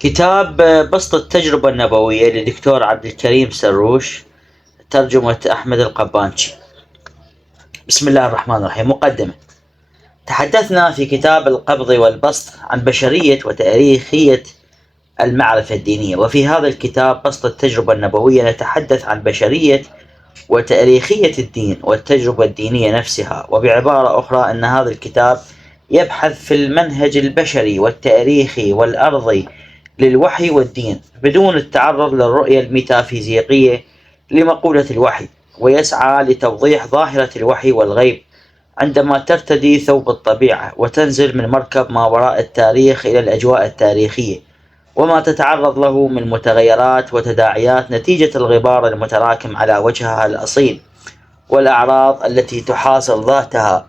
كتاب بسط التجربة النبوية لدكتور عبد الكريم سروش، ترجمة أحمد القبانشي. بسم الله الرحمن الرحيم. مقدمة. تحدثنا في كتاب القبض والبسط عن بشرية وتاريخية المعرفة الدينية، وفي هذا الكتاب بسط التجربة النبوية نتحدث عن بشرية وتاريخية الدين والتجربة الدينية نفسها. وبعبارة أخرى أن هذا الكتاب يبحث في المنهج البشري والتاريخي والأرضي للوحي والدين بدون التعرض للرؤية الميتافيزيقية لمقولة الوحي، ويسعى لتوضيح ظاهرة الوحي والغيب عندما ترتدي ثوب الطبيعة وتنزل من مركب ما وراء التاريخ إلى الأجواء التاريخية، وما تتعرض له من متغيرات وتداعيات نتيجة الغبار المتراكم على وجهها الأصيل، والأعراض التي تحاصر ذاتها،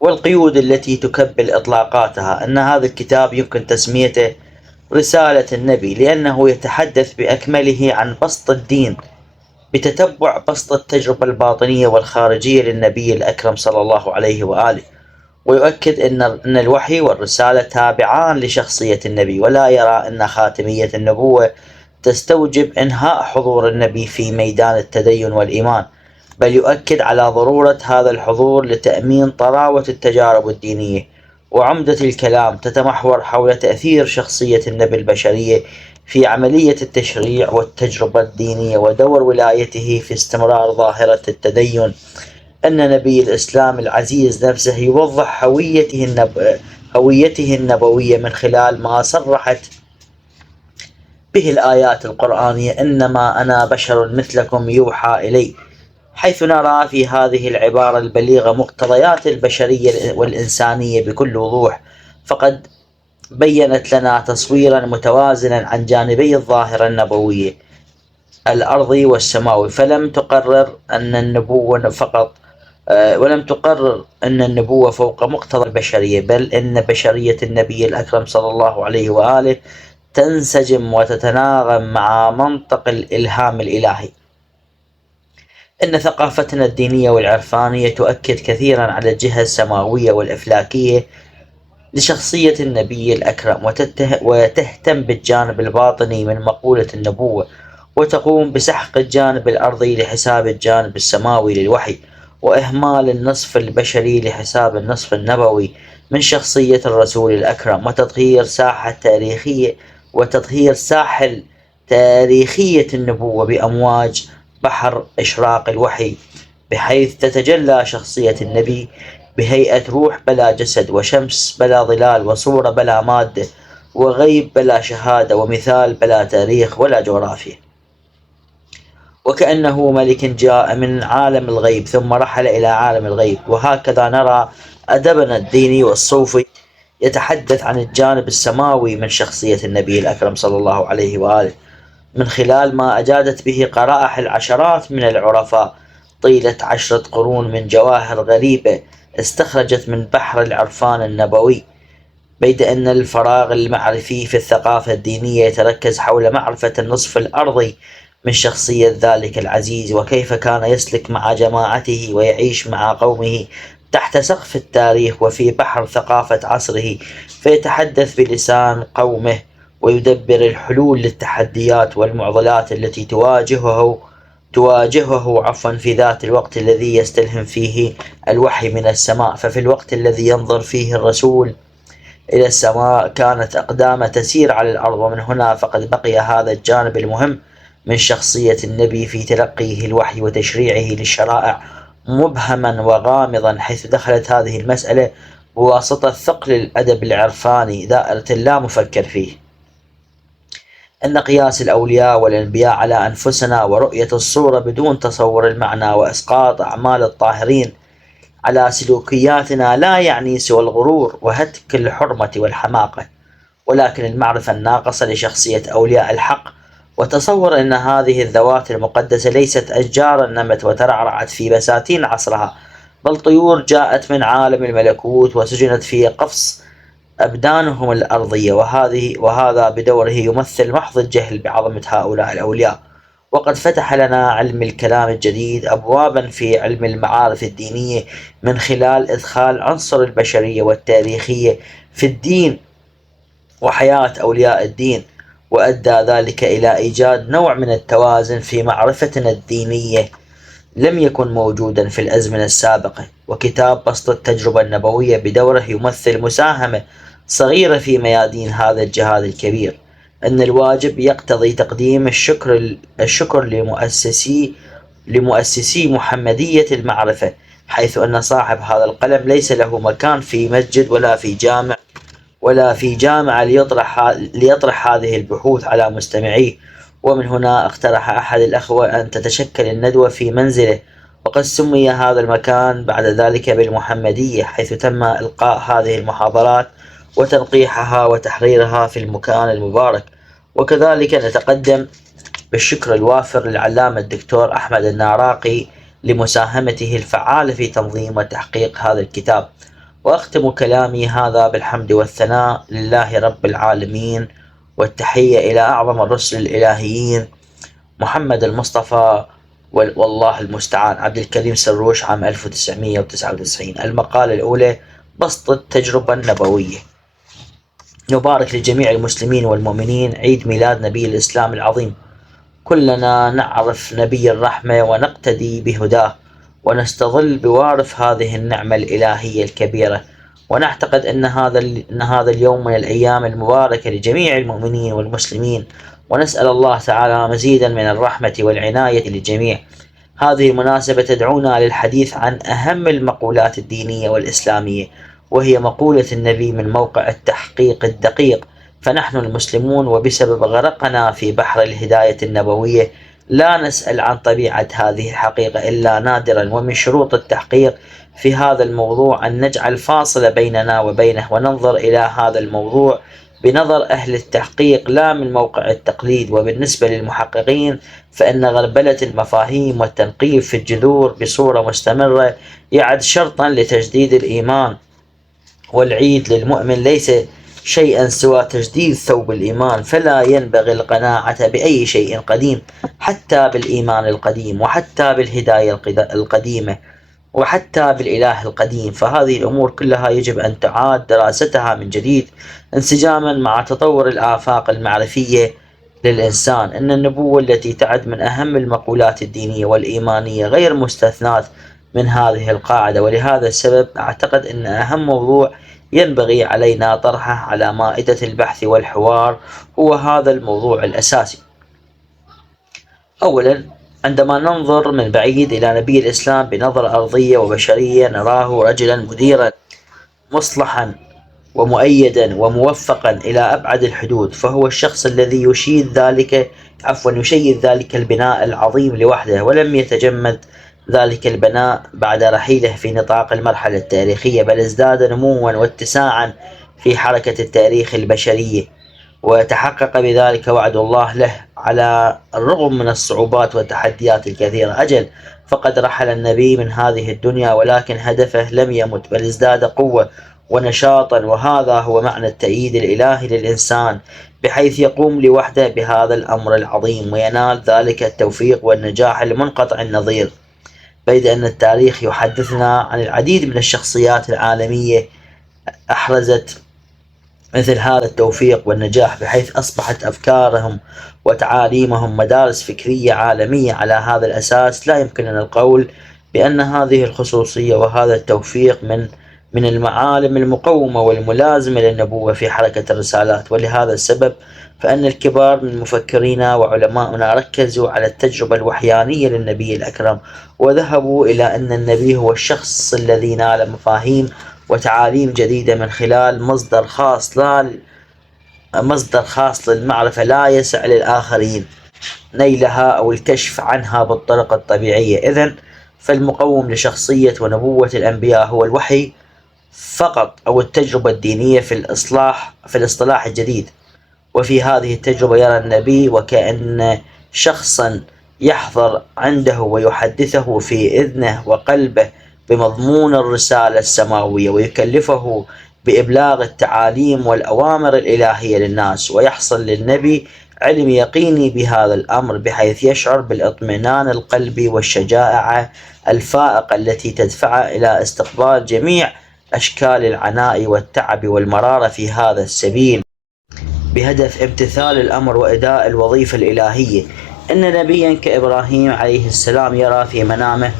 والقيود التي تكبل إطلاقاتها. أن هذا الكتاب يمكن تسميته رسالة النبي، لأنه يتحدث بأكمله عن بسط الدين بتتبع بسط التجربة الباطنية والخارجية للنبي الأكرم صلى الله عليه وآله، ويؤكد أن الوحي والرسالة تابعان لشخصية النبي، ولا يرى أن خاتمية النبوة تستوجب إنهاء حضور النبي في ميدان التدين والإيمان، بل يؤكد على ضرورة هذا الحضور لتأمين طراوة التجارب الدينية. وعمدة الكلام تتمحور حول تأثير شخصية النبي البشرية في عملية التشريع والتجربة الدينية، ودور ولايته في استمرار ظاهرة التدين. أن نبي الإسلام العزيز نفسه يوضح هويته النبوية من خلال ما صرحت به الآيات القرآنية: إنما أنا بشر مثلكم يوحى إلي، حيث نرى في هذه العبارة البليغة مقتضيات البشرية والإنسانية بكل وضوح، فقد بيّنت لنا تصويرا متوازنا عن جانبي الظاهرة النبوية الأرضي والسماوي، ولم تقرر أن النبوة فوق مقتضى البشرية، بل إن بشرية النبي الأكرم صلى الله عليه وآله تنسجم وتتناغم مع منطق الإلهام الإلهي. إن ثقافتنا الدينية والعرفانية تؤكد كثيرا على الجهة السماوية والإفلاكية لشخصية النبي الأكرم، وتهتم بالجانب الباطني من مقولة النبوة، وتقوم بسحق الجانب الأرضي لحساب الجانب السماوي للوحي، وإهمال النصف البشري لحساب النصف النبوي من شخصية الرسول الأكرم، وتطهير ساحل تاريخية النبوة بأمواج بحر إشراق الوحي، بحيث تتجلى شخصية النبي بهيئة روح بلا جسد، وشمس بلا ظلال، وصورة بلا مادة، وغيب بلا شهادة، ومثال بلا تاريخ ولا جغرافيا، وكأنه ملك جاء من عالم الغيب ثم رحل إلى عالم الغيب. وهكذا نرى أدبنا الديني والصوفي يتحدث عن الجانب السماوي من شخصية النبي الأكرم صلى الله عليه وآله، من خلال ما أجادت به قرائح العشرات من العرفاء طيلة 10 قرون من جواهر غريبة استخرجت من بحر العرفان النبوي، بيد أن الفراغ المعرفي في الثقافة الدينية يتركز حول معرفة النصف الأرضي من شخصية ذلك العزيز، وكيف كان يسلك مع جماعته ويعيش مع قومه تحت سقف التاريخ وفي بحر ثقافة عصره، فيتحدث بلسان قومه ويدبر الحلول للتحديات والمعضلات التي تواجهه في ذات الوقت الذي يستلهم فيه الوحي من السماء. ففي الوقت الذي ينظر فيه الرسول إلى السماء كانت أقدامه تسير على الأرض، ومن هنا فقد بقي هذا الجانب المهم من شخصية النبي في تلقيه الوحي وتشريعه للشرائع مبهما وغامضا، حيث دخلت هذه المسألة بواسطة ثقل الأدب العرفاني دائرة لا مفكر فيه. أن قياس الأولياء والأنبياء على أنفسنا ورؤية الصورة بدون تصور المعنى وإسقاط أعمال الطاهرين على سلوكياتنا لا يعني سوى الغرور وهتك الحرمة والحماقة، ولكن المعرفة الناقصة لشخصية أولياء الحق، وتصور أن هذه الذوات المقدسة ليست أشجارا نمت وترعرعت في بساتين عصرها، بل طيور جاءت من عالم الملكوت وسجنت في قفص أبدانهم الأرضية، وهذا بدوره يمثل محض الجهل بعظمة هؤلاء الأولياء. وقد فتح لنا علم الكلام الجديد أبوابا في علم المعارف الدينية من خلال إدخال عنصر البشرية والتاريخية في الدين وحياة أولياء الدين، وأدى ذلك إلى إيجاد نوع من التوازن في معرفتنا الدينية لم يكن موجودا في الأزمنة السابقة. وكتاب بسط التجربة النبوية بدوره يمثل مساهمة صغيرة في ميادين هذا الجهاد الكبير. أن الواجب يقتضي تقديم الشكر لمؤسسي محمدية المعرفة، حيث أن صاحب هذا القلم ليس له مكان في مسجد ولا في جامعة ليطرح هذه البحوث على مستمعيه. ومن هنا اقترح أحد الأخوة أن تتشكل الندوة في منزله، وقد سمي هذا المكان بعد ذلك بالمحمدية، حيث تم إلقاء هذه المحاضرات وتنقيحها وتحريرها في المكان المبارك. وكذلك نتقدم بالشكر الوافر للعلامة الدكتور أحمد الناراقي لمساهمته الفعالة في تنظيم وتحقيق هذا الكتاب. وأختم كلامي هذا بالحمد والثناء لله رب العالمين، والتحية إلى أعظم الرسل الإلهيين محمد المصطفى والله المستعان. عبد الكريم سروش، عام 1999. المقالة الأولى: بسط التجربة النبوية. نبارك لجميع المسلمين والمؤمنين عيد ميلاد نبي الإسلام العظيم. كلنا نعرف نبي الرحمة ونقتدي بهداه، ونستظل بوارث هذه النعمة الإلهية الكبيرة، ونعتقد أن هذا اليوم من الأيام المباركة لجميع المؤمنين والمسلمين، ونسأل الله تعالى مزيدا من الرحمة والعناية للجميع. هذه المناسبة تدعونا للحديث عن أهم المقولات الدينية والإسلامية، وهي مقولة النبي من موقع التحقيق الدقيق. فنحن المسلمون وبسبب غرقنا في بحر الهداية النبوية لا نسأل عن طبيعة هذه الحقيقة إلا نادرا. ومن شروط التحقيق في هذا الموضوع أن نجعل فاصلة بيننا وبينه، وننظر إلى هذا الموضوع بنظر أهل التحقيق لا من موقع التقليد. وبالنسبة للمحققين فإن غربلة المفاهيم والتنقيب في الجذور بصورة مستمرة يعد شرطا لتجديد الإيمان. والعيد للمؤمن ليس شيئا سوى تجديد ثوب الإيمان، فلا ينبغي القناعة بأي شيء قديم، حتى بالإيمان القديم، وحتى بالهداية القديمة، وحتى بالإله القديم. فهذه الأمور كلها يجب أن تعاد دراستها من جديد انسجاما مع تطور الآفاق المعرفية للإنسان. أن النبوة التي تعد من أهم المقولات الدينية والإيمانية غير مستثناة من هذه القاعدة. ولهذا السبب أعتقد أن أهم موضوع ينبغي علينا طرحه على مائدة البحث والحوار هو هذا الموضوع الأساسي. أولا، عندما ننظر من بعيد إلى نبي الإسلام بنظرة أرضية وبشرية نراه رجلا مديرا مصلحا ومؤيدا وموفقا إلى أبعد الحدود، فهو الشخص الذي يشيد ذلك البناء العظيم لوحده، ولم يتجمد ذلك البناء بعد رحيله في نطاق المرحلة التاريخية، بل ازداد نموا واتساعا في حركة التاريخ البشرية، وتحقق بذلك وعد الله له على الرغم من الصعوبات والتحديات الكثيرة. أجل، فقد رحل النبي من هذه الدنيا، ولكن هدفه لم يمت بل ازداد قوة ونشاطا، وهذا هو معنى التأييد الإلهي للإنسان، بحيث يقوم لوحده بهذا الأمر العظيم وينال ذلك التوفيق والنجاح المنقطع النظير. بيد أن التاريخ يحدثنا عن العديد من الشخصيات العالمية أحرزت مثل هذا التوفيق والنجاح، بحيث أصبحت أفكارهم وتعاليمهم مدارس فكرية عالمية. على هذا الأساس لا يمكننا القول بأن هذه الخصوصية وهذا التوفيق من المعالم المقومة والملازمة للنبوة في حركة الرسالات. ولهذا السبب فإن الكبار من مفكرينا وعلماؤنا ركزوا على التجربة الوحيانية للنبي الأكرم، وذهبوا إلى أن النبي هو الشخص الذي نال مفاهيم وتعاليم جديدة من خلال مصدر خاص للمعرفة لا يسع للآخرين نيلها أو الكشف عنها بالطرق الطبيعية. إذن فالمقوم لشخصية ونبوة الأنبياء هو الوحي فقط، أو التجربة الدينية في الاصطلاح الجديد. وفي هذه التجربة يرى النبي وكأن شخصا يحضر عنده ويحدثه في إذنه وقلبه بمضمون الرسالة السماوية، ويكلفه بإبلاغ التعاليم والأوامر الإلهية للناس. ويحصل للنبي علم يقيني بهذا الأمر، بحيث يشعر بالاطمئنان القلبي والشجاعة الفائقة التي تدفعه إلى استقبال جميع أشكال العناء والتعب والمرارة في هذا السبيل. بهدف امتثال الأمر وإداء الوظيفة الإلهية. إن نبيا كإبراهيم عليه السلام يرى في منامه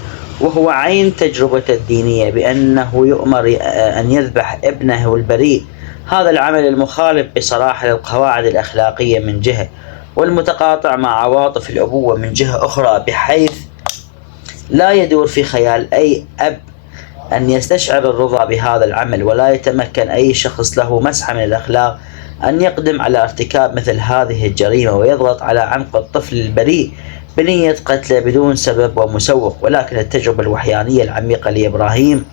وهو عين تجربة الدينية بأنه يؤمر أن يذبح ابنه البريء. هذا العمل المخالف بصراحة للقواعد الأخلاقية من جهة، والمتقاطع مع عواطف الأبوة من جهة أخرى، بحيث لا يدور في خيال أي أب أن يستشعر الرضا بهذا العمل، ولا يتمكن أي شخص له مسحة من الأخلاق أن يقدم على ارتكاب مثل هذه الجريمة ويضغط على عنق الطفل البريء بنية قتله بدون سبب ومسوق. ولكن التجربة الوحيانية العميقة لإبراهيم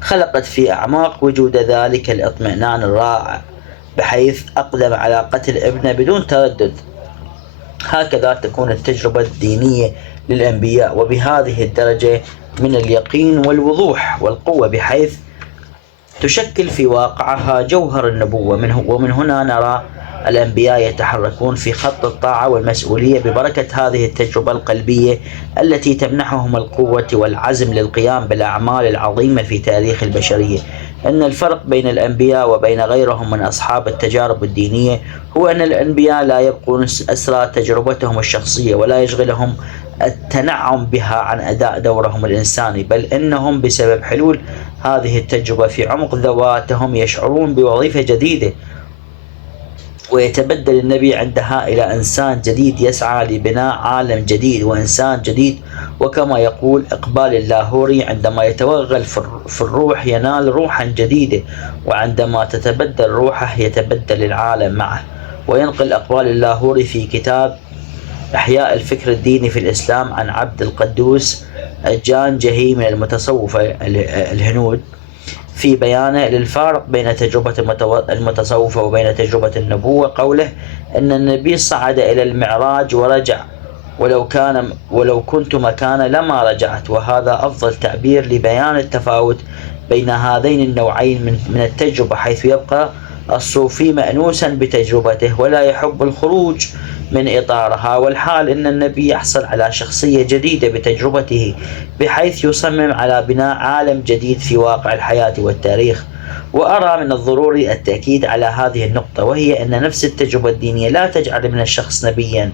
خلقت في أعماق وجود ذلك الاطمئنان الرائع، بحيث أقدم على قتل ابنه بدون تردد. هكذا تكون التجربة الدينية للأنبياء، وبهذه الدرجة من اليقين والوضوح والقوة، بحيث تشكل في واقعها جوهر النبوة. ومن هنا نرى الأنبياء يتحركون في خط الطاعة والمسؤولية ببركة هذه التجربة القلبية التي تمنحهم القوة والعزم للقيام بالأعمال العظيمة في تاريخ البشرية. أن الفرق بين الأنبياء وبين غيرهم من أصحاب التجارب الدينية هو أن الأنبياء لا يبقون أسرى تجربتهم الشخصية، ولا يشغلهم التنعم بها عن أداء دورهم الإنساني، بل إنهم بسبب حلول هذه التجربة في عمق ذواتهم يشعرون بوظيفة جديدة، ويتبدل النبي عندها إلى إنسان جديد يسعى لبناء عالم جديد وإنسان جديد. وكما يقول إقبال اللاهوري: عندما يتوغل في الروح ينال روحا جديدة، وعندما تتبدل روحه يتبدل العالم معه. وينقل إقبال اللاهوري في كتاب إحياء الفكر الديني في الإسلام عن عبد القدوس الجانجهي من المتصوفة الهنود في بيانه للفارق بين تجربة المتصوفة وبين تجربة النبوة قوله: إن النبي صعد إلى المعراج ورجع، ولو كنت مكانه لما رجعت. وهذا أفضل تعبير لبيان التفاوت بين هذين النوعين من التجربة، حيث يبقى الصوفي مأنوسا بتجربته ولا يحب الخروج من إطارها، والحال إن النبي يحصل على شخصية جديدة بتجربته، بحيث يصمم على بناء عالم جديد في واقع الحياة والتاريخ. وأرى من الضروري التأكيد على هذه النقطة، وهي أن نفس التجربة الدينية لا تجعل من الشخص نبيا،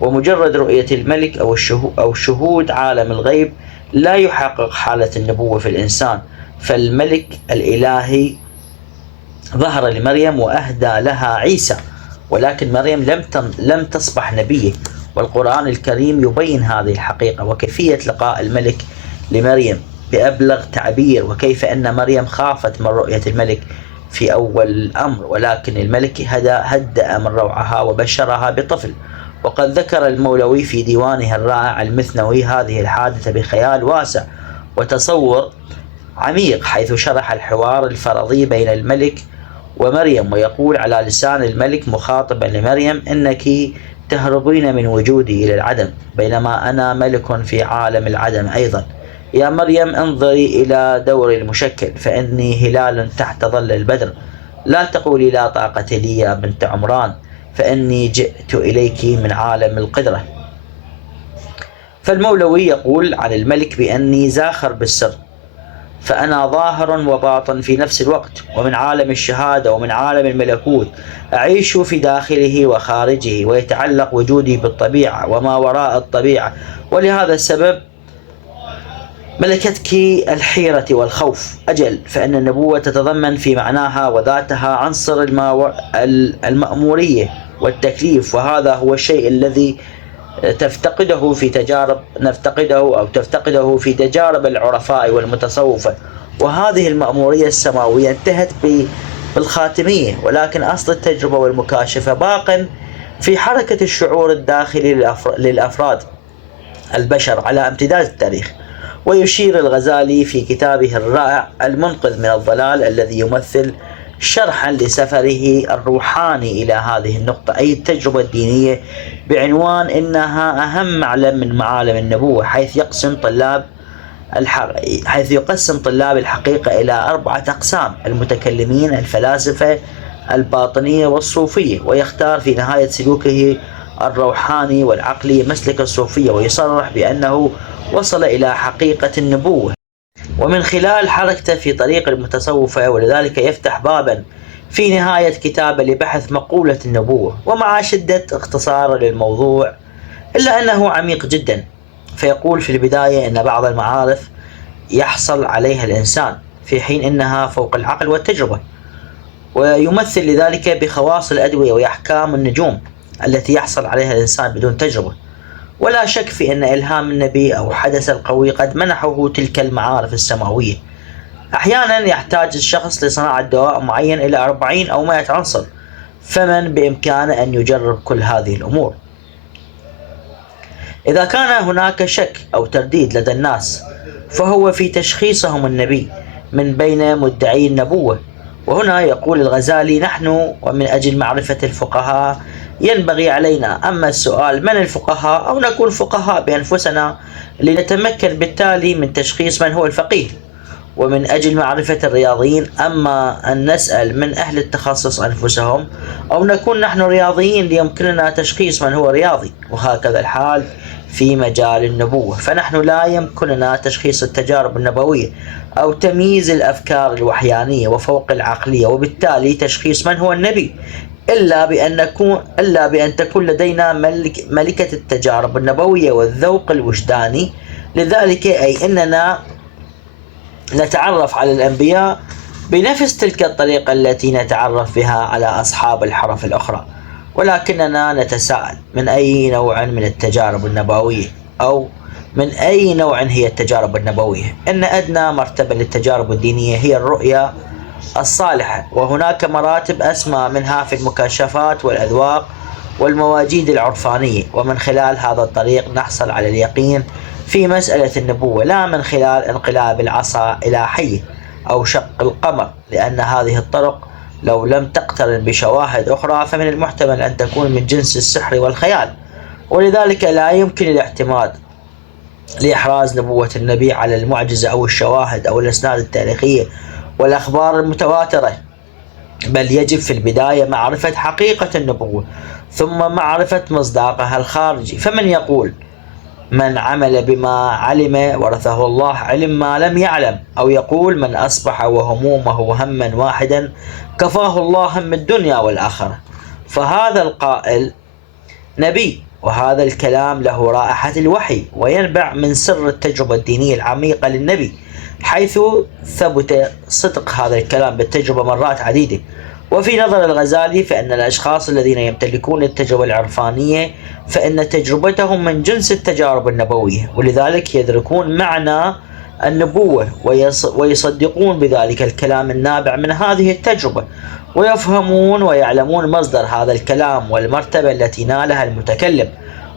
ومجرد رؤية الملك أو شهود عالم الغيب لا يحقق حالة النبوة في الإنسان. فالملك الإلهي ظهر لمريم وأهدى لها عيسى، ولكن مريم لم تصبح نبية، والقرآن الكريم يبين هذه الحقيقة وكيفية لقاء الملك لمريم بأبلغ تعبير، وكيف أن مريم خافت من رؤية الملك في أول الأمر، ولكن الملك هدأ من روعها وبشرها بطفل. وقد ذكر المولوي في ديوانه الرائع المثنوي هذه الحادثة بخيال واسع وتصور عميق، حيث شرح الحوار الفرضي بين الملك ومريم، ويقول على لسان الملك مخاطبا لمريم: إنك تهربين من وجودي إلى العدم، بينما أنا ملك في عالم العدم أيضا. يا مريم انظري إلى دوري المشكل، فإني هلال تحت ظل البدر. لا تقولي لا طاقة لي يا بنت عمران، فإني جئت إليك من عالم القدرة. فالمولوي يقول عن الملك بأني زاخر بالسر، فأنا ظاهر وباطن في نفس الوقت، ومن عالم الشهادة ومن عالم الملكوت، أعيش في داخله وخارجه، ويتعلق وجودي بالطبيعة وما وراء الطبيعة. ولهذا السبب ملكتك الحيرة والخوف. أجل، فإن النبوة تتضمن في معناها وذاتها عنصر المأمورية والتكليف، وهذا هو الشيء الذي تفتقده في تجارب العرفاء والمتصوفة. وهذه المأمورية السماوية انتهت بالخاتمية، ولكن أصل التجربة والمكاشفة باق في حركة الشعور الداخلي للأفراد البشر على امتداد التاريخ. ويشير الغزالي في كتابه الرائع المنقذ من الضلال الذي يمثل شرحا لسفره الروحاني إلى هذه النقطة، أي التجربة الدينية، بعنوان إنها أهم معلم من معالم النبوة، حيث يقسم طلاب الحقيقة إلى 4 أقسام: المتكلمين، الفلاسفة، الباطنية، والصوفية. ويختار في نهاية سلوكه الروحاني والعقلي مسلك الصوفية، ويصرح بأنه وصل إلى حقيقة النبوة ومن خلال حركته في طريق المتصوفة، ولذلك يفتح بابا في نهاية كتابه لبحث مقولة النبوة، ومع شدة اختصاره للموضوع إلا أنه عميق جدا. فيقول في البداية أن بعض المعارف يحصل عليها الإنسان في حين أنها فوق العقل والتجربة، ويمثل لذلك بخواص الأدوية وأحكام النجوم التي يحصل عليها الإنسان بدون تجربة. ولا شك في أن إلهام النبي أو حدث القوي قد منحه تلك المعارف السماوية. أحيانا يحتاج الشخص لصناعة دواء معين إلى 40 أو 100 عنصر، فمن بإمكانه أن يجرب كل هذه الأمور؟ إذا كان هناك شك أو ترديد لدى الناس فهو في تشخيصهم النبي من بين مدعي النبوة. وهنا يقول الغزالي: نحن ومن أجل معرفة الفقهاء ينبغي علينا أما السؤال من الفقهاء أو نكون فقهاء بأنفسنا لنتمكن بالتالي من تشخيص من هو الفقيه، ومن أجل معرفة الرياضيين أما أن نسأل من أهل التخصص أنفسهم أو نكون نحن رياضيين ليمكننا تشخيص من هو رياضي. وهكذا الحال في مجال النبوة، فنحن لا يمكننا تشخيص التجارب النبوية أو تمييز الأفكار الوحيانية وفوق العقلية، وبالتالي تشخيص من هو النبي إلا بأن تكون لدينا ملكة التجارب النبوية والذوق الوجداني. لذلك أي أننا نتعرف على الأنبياء بنفس تلك الطريقة التي نتعرف بها على أصحاب الحرف الأخرى، ولكننا نتساءل: من أي نوع من التجارب النبوية، أو من أي نوع هي التجارب النبوية؟ إن أدنى مرتبة للتجارب الدينية هي الرؤية الصالحة، وهناك مراتب أسمى منها في المكاشفات والأذواق والمواجيد العرفانية، ومن خلال هذا الطريق نحصل على اليقين في مسألة النبوة، لا من خلال انقلاب العصا إلى حية أو شق القمر، لأن هذه الطرق لو لم تقترن بشواهد أخرى فمن المحتمل أن تكون من جنس السحر والخيال، ولذلك لا يمكن الاعتماد لإحراز نبوة النبي على المعجزة أو الشواهد أو الأسناد التاريخية والأخبار المتواترة، بل يجب في البداية معرفة حقيقة النبوة ثم معرفة مصداقها الخارجي. فمن يقول: من عمل بما علم ورثه الله علم ما لم يعلم، أو يقول: من أصبح وهمومه هما واحدا كفاه الله هم الدنيا والآخرة، فهذا القائل نبي، وهذا الكلام له رائحة الوحي وينبع من سر التجربة الدينية العميقة للنبي، حيث ثبت صدق هذا الكلام بالتجربة مرات عديدة. وفي نظر الغزالي فإن الأشخاص الذين يمتلكون التجربة العرفانية فإن تجربتهم من جنس التجارب النبوية، ولذلك يدركون معنى النبوة ويصدقون بذلك الكلام النابع من هذه التجربة، ويفهمون ويعلمون مصدر هذا الكلام والمرتبة التي نالها المتكلم.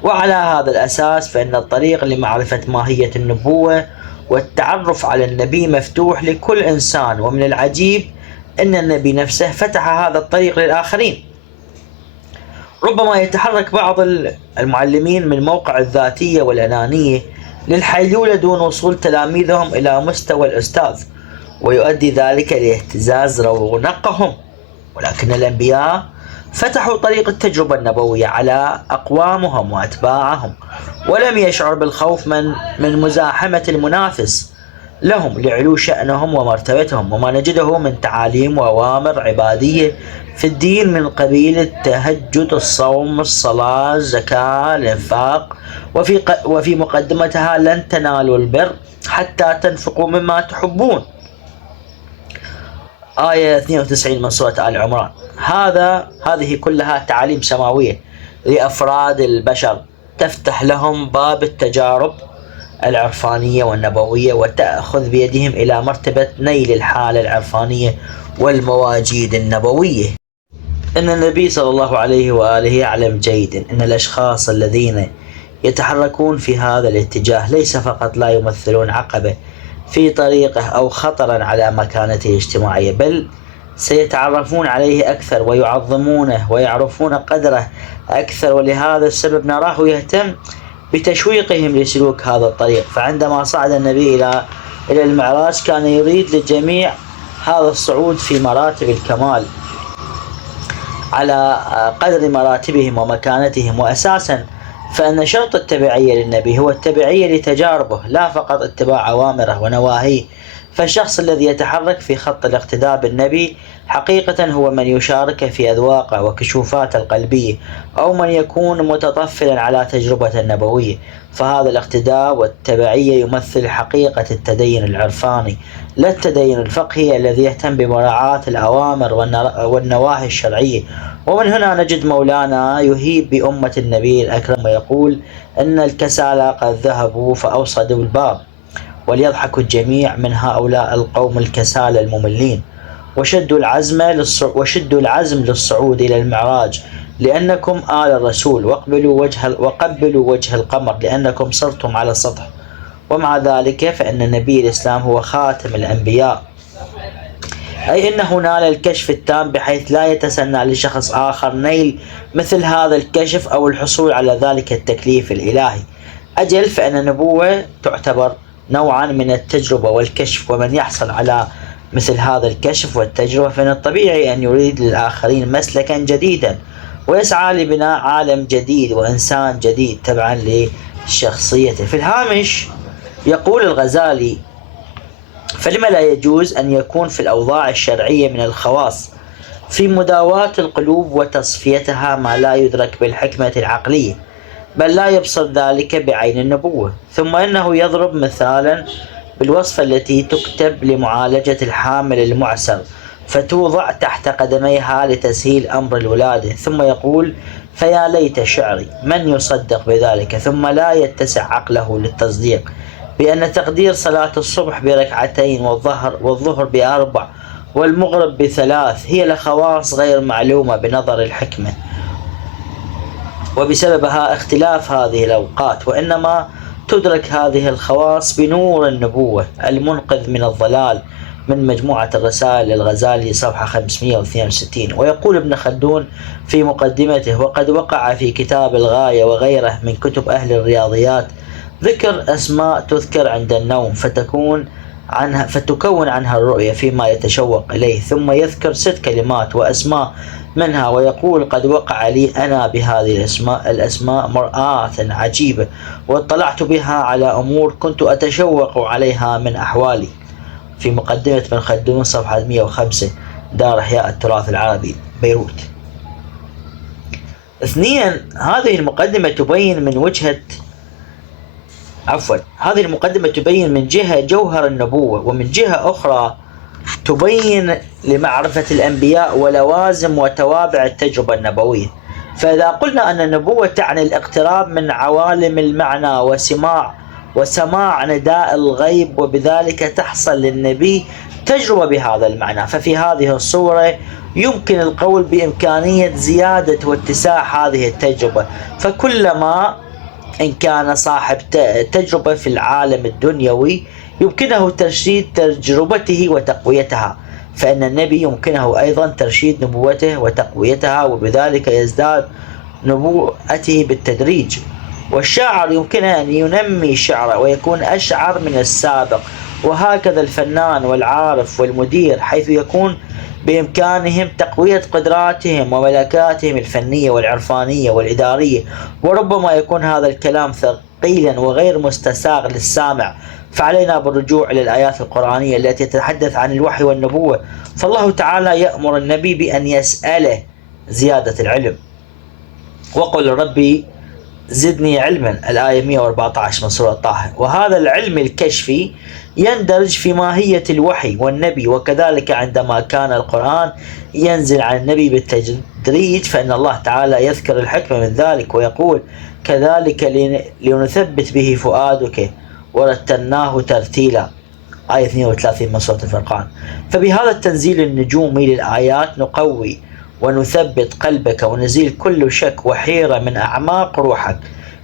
وعلى هذا الأساس فإن الطريق لمعرفة ماهية النبوة والتعرف على النبي مفتوح لكل إنسان، ومن العجيب أن النبي نفسه فتح هذا الطريق للآخرين. ربما يتحرك بعض المعلمين من موقع الذاتية والأنانية للحيلولة دون وصول تلاميذهم إلى مستوى الأستاذ، ويؤدي ذلك لاهتزاز رونقهم، ولكن الأنبياء فتحوا طريق التجربة النبوية على أقوامهم وأتباعهم، ولم يشعر بالخوف من مزاحمة المنافس لهم لعلو شأنهم ومرتبتهم. وما نجده من تعاليم وأوامر عبادية في الدين من قبيل التهجد، الصوم، الصلاة، الزكاة، الإنفاق، وفي مقدمتها: لن تنالوا البر حتى تنفقوا مما تحبون، آية 92 من سورة آل عمران. هذه كلها تعاليم سماوية لأفراد البشر تفتح لهم باب التجارب العرفانية والنبوية وتأخذ بيدهم إلى مرتبة نيل الحالة العرفانية والمواجيد النبوية. إن النبي صلى الله عليه وآله يعلم جيدا أن الأشخاص الذين يتحركون في هذا الاتجاه ليس فقط لا يمثلون عقبة في طريقه أو خطرا على مكانته الاجتماعية، بل سيتعرفون عليه أكثر ويعظمونه ويعرفون قدره أكثر، ولهذا السبب نراه يهتم بتشويقهم لسلوك هذا الطريق. فعندما صعد النبي إلى المعراج كان يريد للجميع هذا الصعود في مراتب الكمال على قدر مراتبهم ومكانتهم. وأساسا فإن شرط التبعية للنبي هو التبعية لتجاربه، لا فقط اتباع أوامره ونواهيه. فالشخص الذي يتحرك في خط الاقتداء بالنبي حقيقة هو من يشارك في أذواقه وكشوفاته القلبية، أو من يكون متطفلا على تجربة النبوية. فهذا الاقتداء والتبعية يمثل حقيقة التدين العرفاني، لا التدين الفقهي الذي يهتم بمراعاة الأوامر والنواهي الشرعية. ومن هنا نجد مولانا يهيب بأمة النبي الأكرم ويقول: إن الكسالى قد ذهبوا فأوصدوا الباب، وليضحك الجميع من هؤلاء القوم الكسالى المملين، وشدوا العزم للصعود إلى المعراج لأنكم آل الرسول، وقبلوا وجه القمر لأنكم صرتم على السطح. ومع ذلك فإن نبي الإسلام هو خاتم الأنبياء، أي أنه نال الكشف التام بحيث لا يتسنى لشخص آخر نيل مثل هذا الكشف أو الحصول على ذلك التكليف الإلهي. أجل فإن النبوة تعتبر نوعا من التجربة والكشف، ومن يحصل على مثل هذا الكشف والتجربة فإن الطبيعي أن يريد للآخرين مسلكا جديدا، ويسعى لبناء عالم جديد وإنسان جديد تبعا لشخصيته. في الهامش يقول الغزالي: فلما لا يجوز أن يكون في الأوضاع الشرعية من الخواص في مداواة القلوب وتصفيتها ما لا يدرك بالحكمة العقلية، بل لا يبصر ذلك بعين النبوة. ثم إنه يضرب مثالا بالوصفة التي تكتب لمعالجة الحامل المعسر فتوضع تحت قدميها لتسهيل أمر الولادة، ثم يقول: فيا ليت شعري من يصدق بذلك ثم لا يتسع عقله للتصديق بأن تقدير صلاة الصبح بركعتين والظهر ب4 والمغرب ب3 هي لخواص غير معلومة بنظر الحكمة، وبسببها اختلاف هذه الأوقات، وإنما تدرك هذه الخواص بنور النبوة المنقذ من الضلال، من مجموعة الرسائل للغزالي صفحة 562. ويقول ابن خلدون في مقدمته: وقد وقع في كتاب الغاية وغيره من كتب أهل الرياضيات ذكر أسماء تذكر عند النوم فتكون عنها الرؤية فيما يتشوق إليه، ثم يذكر 6 كلمات وأسماء منها ويقول: قد وقع لي أنا بهذه الأسماء مرآة عجيبة، واطلعت بها على أمور كنت أتشوق عليها من أحوالي. في مقدمة ابن خلدون صفحة 105، دار إحياء التراث العربي، بيروت. 2. هذه المقدمة تبين من جهة جوهر النبوة، ومن جهة أخرى تبين لمعرفة الأنبياء ولوازم وتوابع التجربة النبوية. فإذا قلنا أن النبوة تعني الاقتراب من عوالم المعنى وسماع نداء الغيب، وبذلك تحصل للنبي تجربة بهذا المعنى، ففي هذه الصورة يمكن القول بإمكانية زيادة واتساع هذه التجربة. فكلما إن كان صاحب تجربة في العالم الدنيوي يمكنه ترشيد تجربته وتقويتها، فإن النبي يمكنه أيضا ترشيد نبوته وتقويتها، وبذلك يزداد نبوءته بالتدريج. والشاعر يمكنه أن ينمي شعره ويكون أشعر من السابق، وهكذا الفنان والعارف والمدير، حيث يكون بإمكانهم تقوية قدراتهم وملكاتهم الفنية والعرفانية والإدارية. وربما يكون هذا الكلام ثقيلا وغير مستساغ للسامع، فعلينا بالرجوع إلى الآيات القرآنية التي تتحدث عن الوحي والنبوة. فالله تعالى يأمر النبي بأن يسأله زيادة العلم: وقل ربي زدني علما، الآية 114 من سورة طه. وهذا العلم الكشفي يندرج في ماهية الوحي والنبي، وكذلك عندما كان القرآن ينزل على النبي بالتدريج فإن الله تعالى يذكر الحكمة من ذلك ويقول: كذلك لنثبت به فؤادك ورتلناه ترتيلا، آية 32 من سورة الفرقان. فبهذا التنزيل النجومي للآيات نقوي ونثبت قلبك ونزيل كل شك وحيرة من أعماق روحك،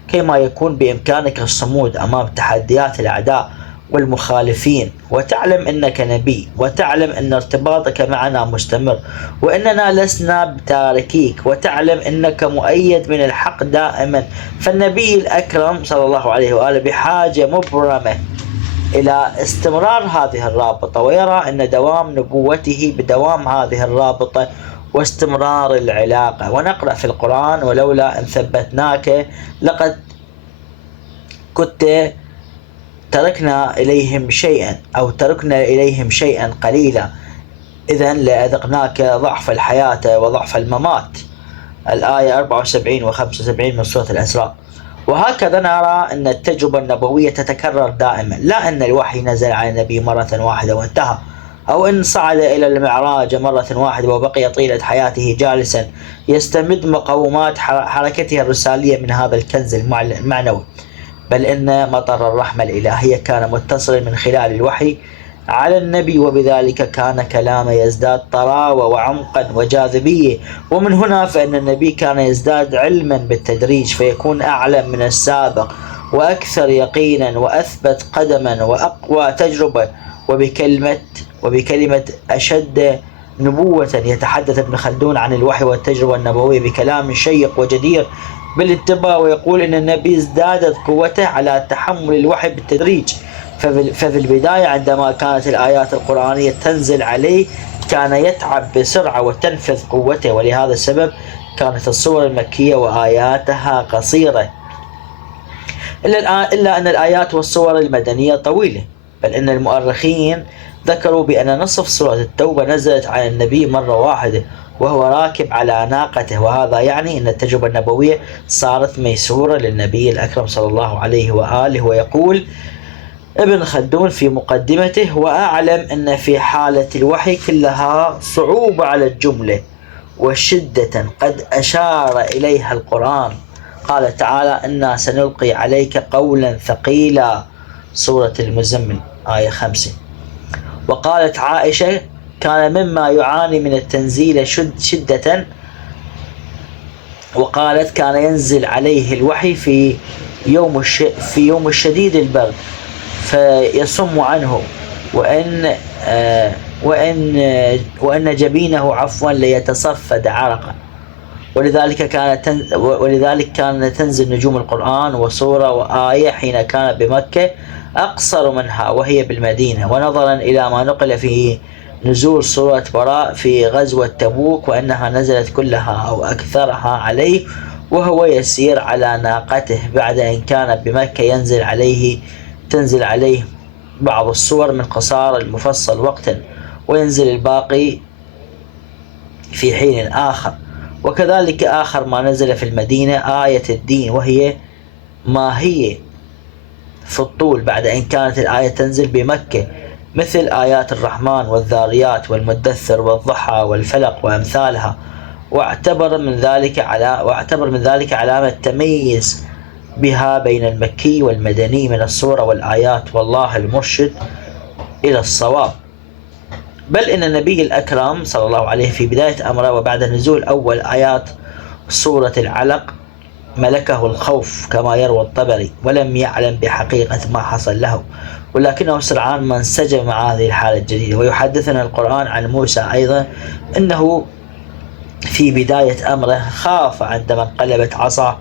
كما يكون بإمكانك الصمود أمام تحديات الأعداء والمخالفين، وتعلم أنك نبي، وتعلم أن ارتباطك معنا مستمر، وأننا لسنا بتاركيك، وتعلم أنك مؤيد من الحق دائما. فالنبي الأكرم صلى الله عليه وآله بحاجة مبرمة إلى استمرار هذه الرابطة، ويرى أن دوام نبوته بدوام هذه الرابطة واستمرار العلاقة. ونقرأ في القرآن: ولولا أن ثبتناك لقد كنت تركنا إليهم شيئا قليلا إذن لأذقناك ضعف الحياة وضعف الممات، الآية 74 و 75 من سورة الإسراء. وهكذا نرى أن التجربة النبوية تتكرر دائما، لا أن الوحي نزل على النبي مرة واحدة وانتهى، أو أن صعد إلى المعراج مرة واحدة وبقي طيلة حياته جالسا يستمد مقومات حركته الرسالية من هذا الكنز المعنوي، بل إن مطر الرحمة الإلهية كان متصلا من خلال الوحي على النبي، وبذلك كان كلامه يزداد طراوة وعمقا وجاذبية. ومن هنا فإن النبي كان يزداد علما بالتدريج، فيكون أعلم من السابق وأكثر يقينا وأثبت قدما وأقوى تجربة. وبكلمة أشد نبوة يتحدث ابن خلدون عن الوحي والتجربة النبوية بكلام شيق وجدير بالانتباه، ويقول إن النبي ازدادت قوته على تحمل الوحي بالتدريج. ففي البداية عندما كانت الآيات القرآنية تنزل عليه كان يتعب بسرعة وتنفذ قوته، ولهذا السبب كانت السور المكية وآياتها قصيرة، إلا أن الآيات والسور المدنية طويلة، بل أن المؤرخين ذكروا بأن نصف سورة التوبة نزلت على النبي مرة واحدة وهو راكب على ناقته، وهذا يعني أن التجربة النبوية صارت ميسورة للنبي الأكرم صلى الله عليه وآله. ويقول ابن خلدون في مقدمته: وأعلم أن في حالة الوحي كلها صعوبة على الجملة وشدة قد أشار إليها القرآن. قال تعالى: إنا سنلقي عليك قولا ثقيلا، سورة المزمل آية 5. وقالت عائشة: كان مما يعاني من التنزيل شدة، وقالت: كان ينزل عليه الوحي في يوم الشديد البرد فيصم عنه، وأن جبينه ليتصفد عرقا. ولذلك كان تنزل نجوم القرآن وسورة وآية حين كان بمكة أقصر منها وهي بالمدينة، ونظرا إلى ما نقل في نزول سورة براء في غزوة تبوك وأنها نزلت كلها أو أكثرها عليه وهو يسير على ناقته بعد أن كان بمكة تنزل عليه بعض السور من قصار المفصل وقتا، وينزل الباقي في حين آخر. وكذلك آخر ما نزل في المدينة آية الدين، وهي ما هي في الطول بعد أن كانت الآية تنزل بمكة، مثل آيات الرحمن والذاريات والمدثر والضحى والفلق وأمثالها. واعتبر من ذلك علامة تميز بها بين المكي والمدني من السورة والآيات، والله المرشد إلى الصواب. بل إن النبي الأكرم صلى الله عليه في بداية أمره وبعد نزول أول آيات سورة العلق ملكه الخوف كما يروى الطبري، ولم يعلم بحقيقة ما حصل له، ولكنه سرعان ما انسجم مع هذه الحالة الجديدة. ويحدثنا القرآن عن موسى أيضا أنه في بداية أمره خاف عندما انقلبت عصاه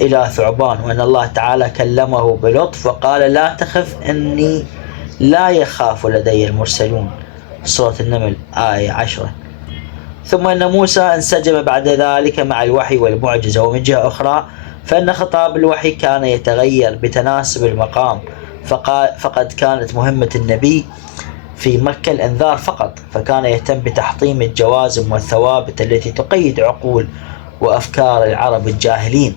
إلى ثعبان، وأن الله تعالى كلمه بلطف وقال: لا تخف إني لا يخاف لدي المرسلون، سورة النمل آية 10. ثم أن موسى انسجم بعد ذلك مع الوحي والمعجزة. ومن جهة أخرى فإن خطاب الوحي كان يتغير بتناسب المقام، فقد كانت مهمة النبي في مكة الإنذار فقط، فكان يهتم بتحطيم الجوازم والثوابت التي تقيد عقول وأفكار العرب الجاهلين.